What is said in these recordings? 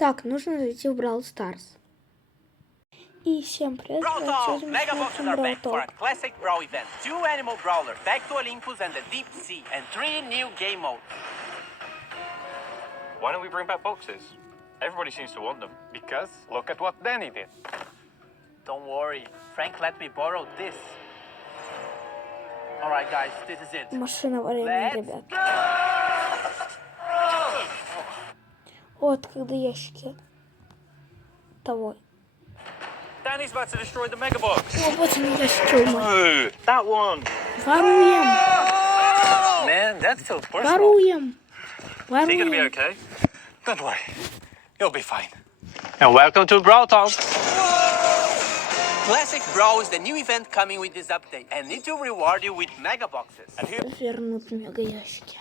Так, нужно зайти в Brawl Stars. И всем привет, Brawl Mega boxes are back for a classic brawl event. 2 animal brawlers back to Olympus and the deep sea, and 3 new game modes. Why don't we bring back boxes? Everybody seems to want them. Because look at what Danny did. Don't worry, Frank let me borrow this. Alright guys, this is it. Машина времени, ребят. Вот, когда ящики того. Danny's about to destroy the mega box. О, вот он ящики. No, that one. Воруем. Man, that's so personal. Воруем. Is he gonna be Воруем. okay? Don't worry, he'll be fine. And welcome to Brawl Town. Classic Brawl is the new event coming with this update, and need to reward you with mega boxes. And who Вернут мега ящики.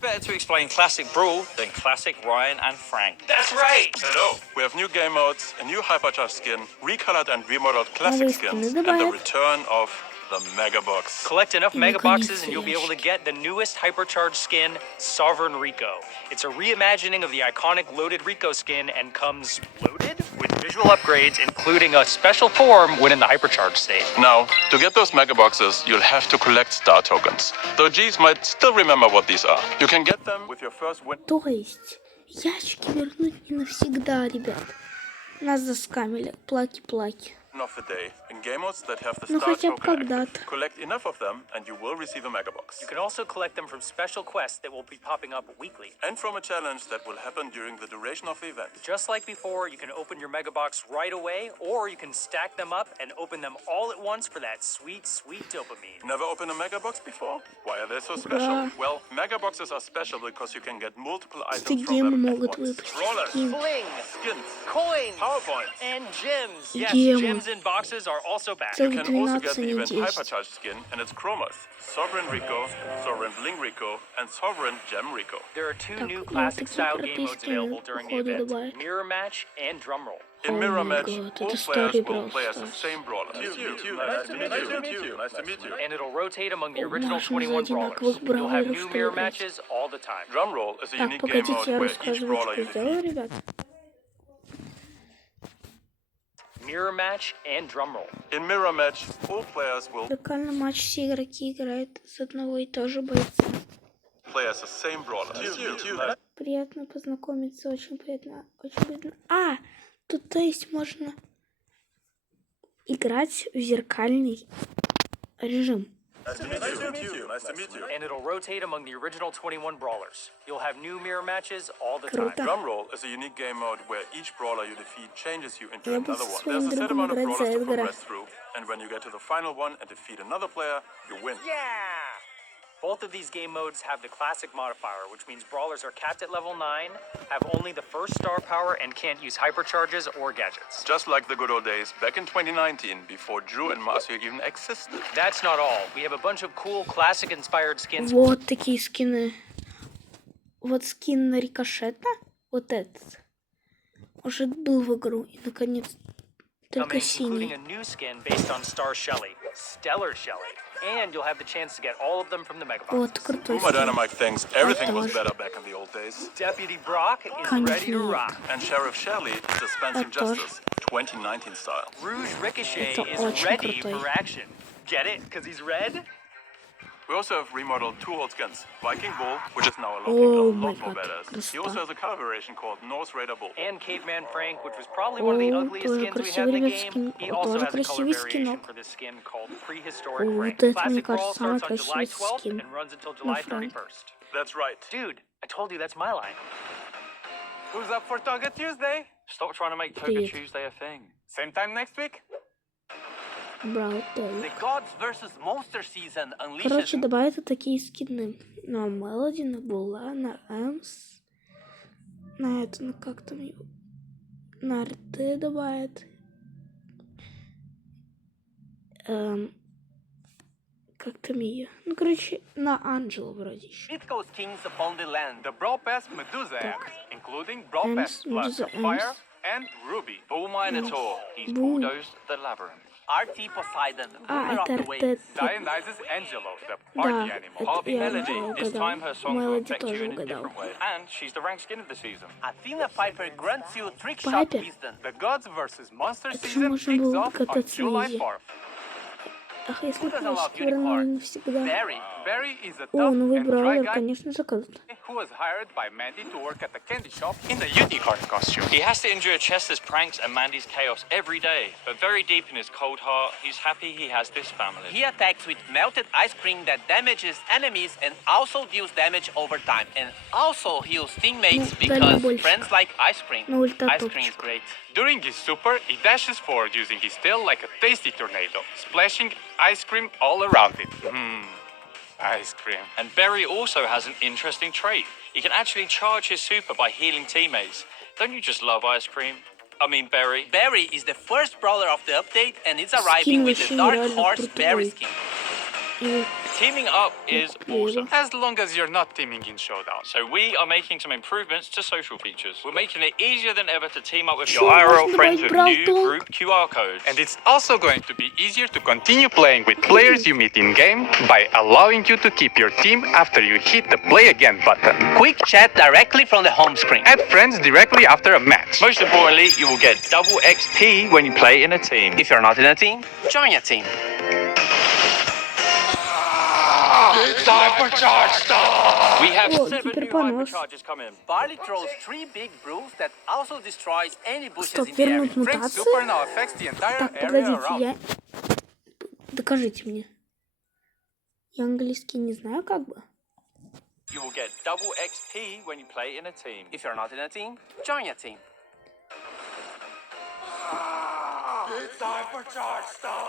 better to explain Classic Brawl than Classic Ryan and Frank? That's right! Hello! We have new game modes, a new hypercharge skin, recolored and remodeled classic skins, and the return of the Mega Box. Collect enough И mega boxes наконец-то and you'll be able to ящики. get the newest hypercharged skin, Sovereign Rico. It's a reimagining of the iconic loaded Rico skin and comes loaded with visual upgrades, including a special form when in the hypercharged state. Now, to get those Mega Boxes, you'll have to collect star tokens. Though G's might still remember what these are. You can get them with your first win. То есть, ящики вернуть не навсегда, ребят. Нас заскамили. Плаки-плаки. Of the day in game modes that have the Ну star хотя бы token когда-то. active. Collect enough of them and you will receive a Mega Box. You can also collect them from special quests that will be popping up weekly. And from a challenge that will happen during the duration of the event. Just like before, you can open your mega box right away, or you can stack them up and open them all at once for that sweet, sweet dopamine. Never opened a Mega Box before? Why are they so special? Well, Mega Boxes are special because you can get multiple items from Гемы them at могут once. выпустить. Brawlers, Гем. Bling, skins, coins, PowerPoint. and gems. Yes, Гемы. gems in boxes are also back. Целых You can also 12, get а the не event 10. Hypercharge skin and its chromas. Sovereign Rico, Sovereign Bling Rico, and Sovereign Gem Rico. There are two new ну, classic такие style game modes крутые available during the походу event. добавить. Mirror Match and Drumroll. In Oh Mirror my Match, God, all это players старый will Brawl play as the Stars. same brawler. Nice to meet you. Nice to meet you. And it'll rotate among the original Можно 21 за brawlers. одинаковых You'll have бrawлеров new mirror поиграть. matches all the time. Drumroll is a Так, unique game погодите, mode я where each brawler рассказываю, you что сделаю, defeat. ребят. Mirror Match and Drumroll. In Mirror Match, all players will Локальный матч все игроки играют с одного и того же бойца. play as the same brawler. Приятно познакомиться, очень приятно, очень приятно. Тут то есть можно играть в зеркальный режим. Nice to meet you. And it'll rotate among the original 21 brawlers. You'll have new mirror matches all the time. Круто. Drumroll is a unique game mode where each brawler you defeat changes you into Я буду another со one. своим There's a set другом amount of играть за brawlers to Эдгара. progress through, and when you get to the final one and defeat another player, you win. Yeah! Both of these game modes have the classic modifier, which means brawlers are capped at level 9, have only the first star power, and can't use hypercharges or gadgets. Just like the good old days back in 2019, before Drew and Marcia even existed. That's not all. We have a bunch of cool classic-inspired skins. Вот такие скины. Вот скин на рикошета. Вот этот. Уже был в игру. И наконец только coming, including синий. a new skin based on Star Shelly, Stellar Shelly. And you'll have the chance to get all of them from the Mega Box. Вот крутой Uma скин. Dynamite thinks everything was тоже. better back in the old days. Deputy Brock is ready Конечно, to нет. rock. And Sheriff Shelley is dispensing Это тоже. justice, 2019 style. Rouge Ricochet Это is очень ready крутой. for action. Get it? Because he's red? We also have remodeled two old skins. Viking Bull, which is now a Oh lot my more God, badass. He красота. also has a color variation called Norse Raider Bull. And Caveman Frank, which was probably one of the О, ugliest тоже skins we had красивый, in the ребят, game. скин. He О, also тоже has a color красивый variation скинок. for this skin called Prehistoric О, Frank. вот это, Classic мне Brawl кажется, starts on самый July красивый 12th скин and runs until на July Франке. 31st. That's right. Dude, I told you that's my line. Who's up for Toga Tuesday? Stop trying to make Toga Привет. Tuesday a thing. Same time next week? Brawl Talk. The Gods vs. Monster season unleashes. Короче, добавят такие скины на Мелоди, на Була, на Эмс, на это, на как там его, на РТ добавят. Как там ее? Ну, короче, на Анджелу вроде еще. It goes kings upon the land. The Brawl Pass Medusa act, including Brawl Pass Ems, plus Medusa Sapphire Ems. and Ruby. Bull Minotaur. He's Bull. bulldozed the labyrinth. RT Poseidon, ruler of это the waves. РТ. Dionysus Angelo, the Да, party animal. это Harvey я Melody. уже This time угадал. her songs will Мелоди affect you тоже in a угадал. different way. And she's the ranked skin of the season. Athena Piper grants you trick shot Пайпер? wisdom. The Gods vs. Monster Это же season можно kicks было off on кататься July изи. 4th. Ах, если Who doesn't love пластик вернули unicorns? навсегда. Barry. Barry is a О, tough новый and dry браузер, guy конечно, закажут. who was hired by Mandy to work at the candy shop in the unicorn costume. He has to endure Chester's pranks and Mandy's chaos every day, but very deep in his cold heart, he's happy he has this family. He attacks with melted ice cream that damages enemies and also deals damage over time. And also heals teammates Ну, because дальнобойщик. friends like ice cream. Ну, ульта Ice cream is топчик. great. During his super, he dashes forward using his tail like a tasty tornado, splashing ice cream all around it. Ice cream. And Berry also has an interesting trait. He can actually charge his super by healing teammates. Don't you just love ice cream? I mean Berry. Barry is the first brawler of the update and is arriving with the вообще Dark нереально Horse крутой. Barry skin. И Teaming up is awesome. As long as you're not teaming in showdown. So we are making some improvements to social features. We're making it easier than ever to team up with Чё, your IRL можно friends добавить with Brawl new Talk? group QR codes. And it's also going to be easier to continue playing with players you meet in-game by allowing you to keep your team after you hit the play again button. Quick chat directly from the home screen. Add friends directly after a match. Most importantly, you will get double XP when you play in a team. If you're not in a team, join a team. We have О, 7 теперь new понос. hypercharges coming. Barley throws 3 big brews that also destroys any bushes Стоп, in the area. вернуть Frank's мутации? super now affects the entire Так, area погодите, around. я... Докажите мне. Я английский не знаю, как бы. You will get double XP when you play in a team. If you're not in a team, join a team.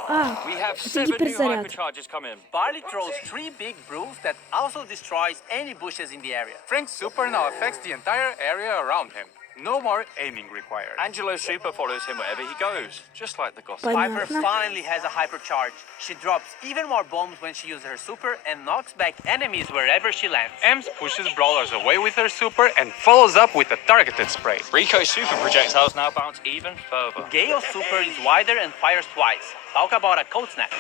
А, We have это 7 new гиперзаряд. hypercharges coming. Barley throws 3 big brews that also destroys any bushes in the area. Frank's super now affects the entire area around him. No more aiming required. Angelo's super follows him wherever he goes, just like the gossip. Piper Понятно. finally has a hypercharge. She drops even more bombs when she uses her super and knocks back enemies wherever she lands. Ems pushes brawlers away with her super and follows up with a targeted spray. Rico's super projectiles now bounce even further. Gale's super is wider and fires twice. Talk about a cold snap.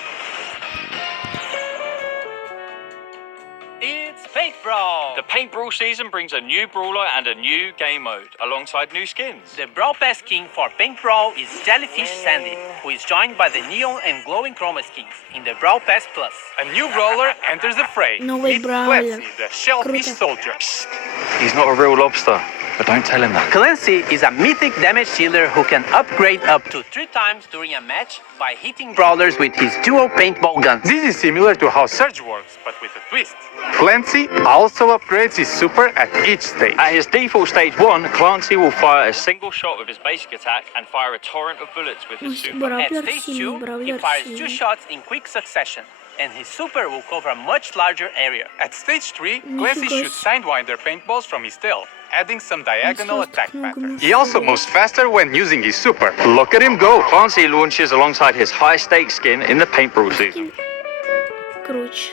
It's Paint Brawl! The Paint Brawl season brings a new brawler and a new game mode, alongside new skins. The Brawl Pass king for Paint Brawl is Jellyfish Sandy, who is joined by the neon and glowing chroma skins in the Brawl Pass Plus. A new brawler enters the fray. Новый Meet бrawлер. Clancy, the shellfish Круто. soldier. He's not a real lobster, but don't tell him that. Clancy is a mythic damage dealer who can upgrade up to 3 times during a match by hitting brawlers with his dual paintball guns. This is similar to how Surge works, but with a twist. Clancy also upgrades his super at each stage. At his default stage 1, Clancy will fire a single shot with his basic attack and fire a torrent of bullets with his super. At Бравлер stage сильный, 2, he бравлер fires 2 сильный. shots in quick succession, and his super will cover a much larger area. At stage 3, Нифига Clancy себе. shoots Sidewinder paintballs from his tail, adding some diagonal сразу attack так много patterns. не He also соберет. moves faster when using his super. Look at him go! Clancy launches alongside his high stakes skin in the Paint Brawl season. Круче.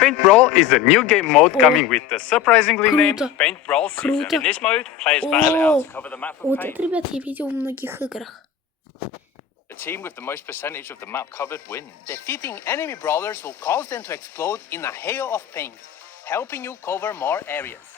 Paint Brawl is a new game mode О, coming with the surprisingly named круто. Paint Brawl season. Круто. In this mode, players О, battle it out to cover the map with вот paint. это, ребят, я видел в многих играх. The team with the most percentage of the map covered wins. Defeating enemy brawlers will cause them to explode in a hail of paint, helping you cover more areas.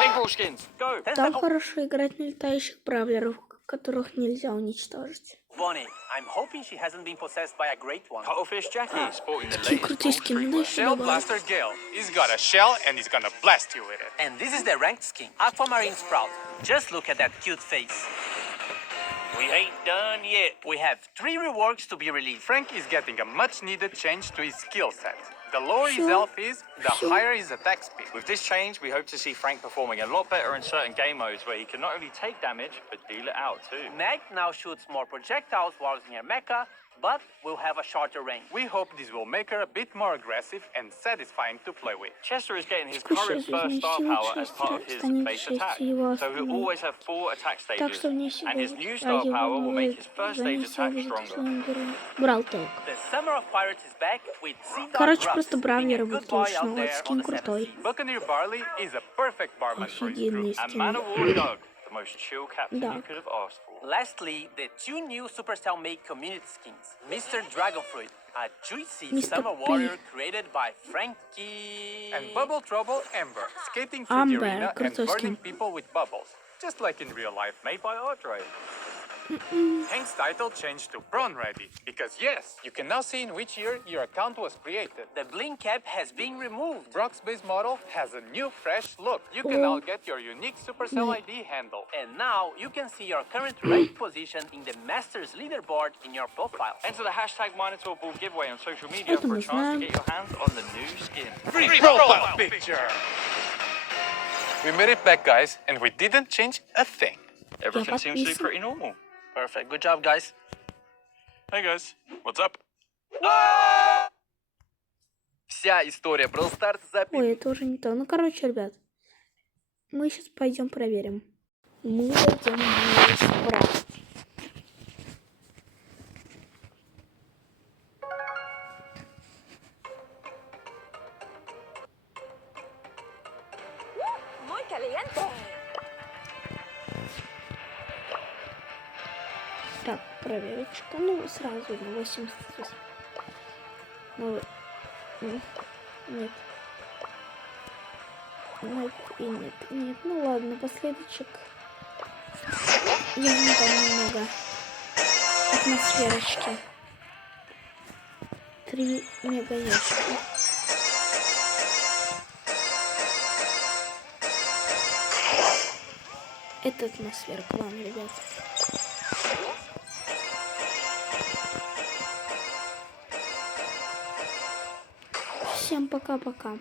Paint Brawl skins, go! Там хорошо играть на летающих бравлеров, которых нельзя уничтожить. Bonnie, I'm hoping she hasn't been possessed by a great one. Cuttlefish Jackie, sporting the Такие latest крутые Brawl скины, да streetwear. еще Shell добавить. Blaster Gale. He's got a shell and he's gonna blast you with it. And this is the ranked skin, Aquamarine Sprout. Just look at that cute face. We ain't done yet. We have 3 reworks to be released. Frank is getting a much needed change to his skill set. The lower his Sure. health is, the Sure. higher his attack speed. With this change, we hope to see Frank performing a lot better in certain game modes where he can not only take damage, but deal it out too. Meg now shoots more projectiles while near Mecha, but will have a shorter range. We hope this will make her a bit more aggressive and satisfying to play with. Chester is getting his Сколько current сейчас first star вместе power as part of Chester his станет base 6 attack, его so he'll основной. always have 4 attack Так stages, что мне всегда and his будет new star его power will make новый his first stage attack stronger. Брал толк. The Summer of Pirates is back with Sea Dog Короче, Ruffs, просто being a бравлеры good будут boy лучше, out но there вот on скин the seventh крутой. sea. Buccaneer Barley is a perfect barman for his Офигенный crew. And скин. Man of War Dog, The most chill captain Да. you could have asked for. Lastly, the two new Supercell made community skins. Mr. Dragonfruit, a juicy Mr. summer P. warrior created by Frankie. And Bubble Trouble Amber, skating through Amber, the arena and крутой burning скин. people with bubbles. Just like in real life. Made by Ardray. Hank's title changed to Brawn Ready. Because yes, you can now see in which year your account was created. The bling cap has been removed. Brock's base model has a new fresh look. You can now get your unique Supercell ID handle. And now you can see your current rank position in the Masters leaderboard in your profile. Enter the hashtag Minotaur Ball giveaway on social media Это for мы a chance to знаем. get your hands on the new skin. Free profile picture! We made it back, guys, and we didn't change a thing. Everything seems to be подписан. pretty normal. Perfect. Good job, guys. Hey guys, what's up? Вся история Brawl Stars записана. Ой, это уже не то. Ну, короче, ребят, мы сейчас пойдем проверим. Мы пойдем в Brawl. Muy caliente. Так, проверочка. Ну, сразу на 88. Ну, нет. Нет, и нет, нет. Ну ладно, последочек. Я не там немного атмосферочки. 3 мега ящика. Это атмосферка вам, ребят. Всем пока-пока.